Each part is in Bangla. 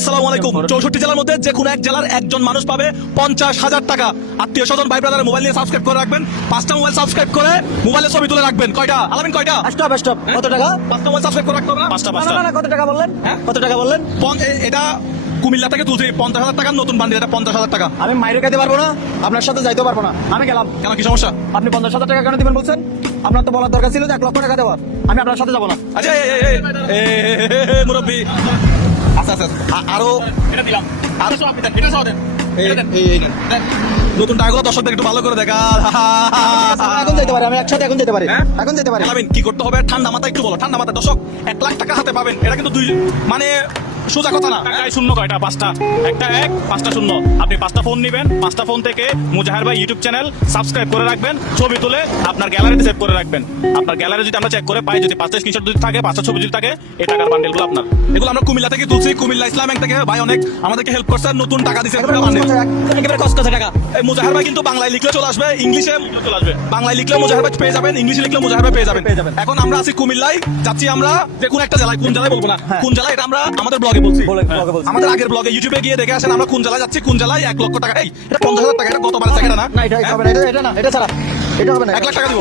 আসসালামু আলাইকুম। 64 জেলার মধ্যে যে কোনো এক জেলার একজন মানুষ পাবে 50,000 টাকা। আত্মীয় স্বজন ভাই ব্রাদার মোবাইল নিয়ে সাবস্ক্রাইব করে রাখবেন। 5টা মোবাইল সাবস্ক্রাইব করে মোবাইলে ছবি তুলে রাখবেন। কয়টা আলামিন, কয়টা? Stop stop. কত টাকা? 5টা মোবাইল সাবস্ক্রাইব করে রাখতে হবে না? না না, কত টাকা বললেন? হ্যাঁ? কত টাকা বললেন? এটা কুমিল্লা থেকে তুলছি 50,000 টাকা নতুন বান্ডিল, এটা 50,000 টাকা। আমি মাইরে খাইতে পারবো না, আপনার সাথে যাইতে পারবো না, আমি গেলাম। কেন, কি সমস্যা? আপনি 50,000 টাকা কেন দিবেন বলছেন? আপনার তো বলার দরকার ছিল যে 1 লক্ষ টাকা দেওয়ার। আমি আপনার সাথে যাবো না। আচ্ছা মুরব্বী, আচ্ছা আচ্ছা, আরো এটা দিলাম, আরো সব আপনি দেন, এটা সব দেন, এটা দেন। দেন। নতুন টাকাগুলো দর্শকদের একটু ভালো করে দেখা। এখন যেতে পারি, আমি একসাথে এখন যেতে পারি। হ্যাঁ? এখন যেতে পারি। আলামিন, কি করতে হবে? ঠান্ডা মাথায় একটু বলো। ঠান্ডা মাথায় দর্শক 1 লাখ টাকা হাতে পাবেন, এটা কিন্তু মানে সোজা কথা না। টাকায় শূন্য কয়টা? 5টা। একটা 1, 5টা শূন্য। আপনি 5টা ফোন নেবেন, 5টা ফোন থেকে মুজাহির ভাই ইউটিউব চ্যানেল সাবস্ক্রাইব করে রাখবেন, ছবি তুলে আপনার গ্যালারিতে সেভ করে রাখবেন। আপনার গ্যালারি যদি আমরা চেক করে পাই, যদি 5টা স্ক্রিনশট যদি থাকে, 5টা ছবি যদি থাকে, এই টাকার বান্ডেলগুলো আপনার। এগুলো আমরা কুমিল্লা থেকে তুলছি, কুমিল্লা ইসলাম ব্যাংক থেকে ভাই অনেক আমাদেরকে হেল্প করছে, নতুন টাকা দিচ্ছে। একেবারে কষ্ট টাকা। এই মুজাহির ভাই কিন্তু বাংলায় লিখলে চলে আসবে, ইংলিশে চলে আসবে। বাংলায় লিখলে মুজাহির ভাই পেয়ে যাবেন, ইংলিশে লিখলে মুজাহির ভাই পেয়ে যাবেন। পেয়ে যাবেন। এখন আমরা আছি কুমিল্লায়, যাচ্ছি আমরা যে কোন একটা জেলায়, কোন জেলায় বলবো না, হ্যাঁ। কোন জেলায় এটা আমরা আমাদের ব্লগে বলছি। ব্লগে বলছি। আমাদের আগের ব্লগে ইউটিউবে গিয়ে দেখে আসেন আমরা কোন জেলায় যাচ্ছি, কোন জেলায় 1 লক্ষ টাকা। এই এটা 50,000 টাকা, এটা গতবার টাকা না। না, এটা হবে না, এটা না, এটা ছাড়া এটা হবে না। 1 লাখ টাকা দিব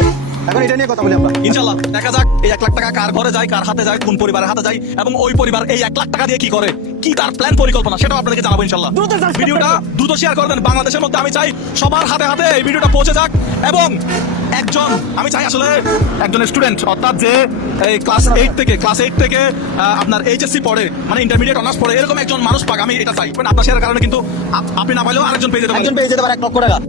এখন এটা নিয়ে কথা বলি আমরা। ইনশাল্লাহ। দেখা যাক এই 1 লাখ টাকা কার ঘরে যায়, কার হাতে যায়, কোন পরিবারের হাতে যায়, এবং ওই পরিবার এই 1 লাখ টাকা দিয়ে কি করে, কি তার প্ল্যান পরিকল্পনা, সেটাও আপনাদেরকে জানাবো ইনশাল্লাহ। দ্রুত subscribe ভিডিওটা দ্রুত শেয়ার করে দেন। বাংলাদেশের মধ্যে আমি চাই সবার হাতে হাতে এই ভিডিওটা পৌঁছে যাক, এবং আমি চাই আসলে একজন স্টুডেন্ট, অর্থাৎ যে এই ক্লাস 8 থেকে আপনার এইচএসসি পড়ে, মানে ইন্টারমিডিয়েট অনার্স পড়ে, এরকম একজন মানুষ পাক, আমি এটা চাই। আপনার শেয়ারের কারণে কিন্তু আপনি না পাইলেও আরেকজন পেয়ে যেতে পারেন। একজন পেয়ে যেতে পারে 1 লক্ষ টাকা।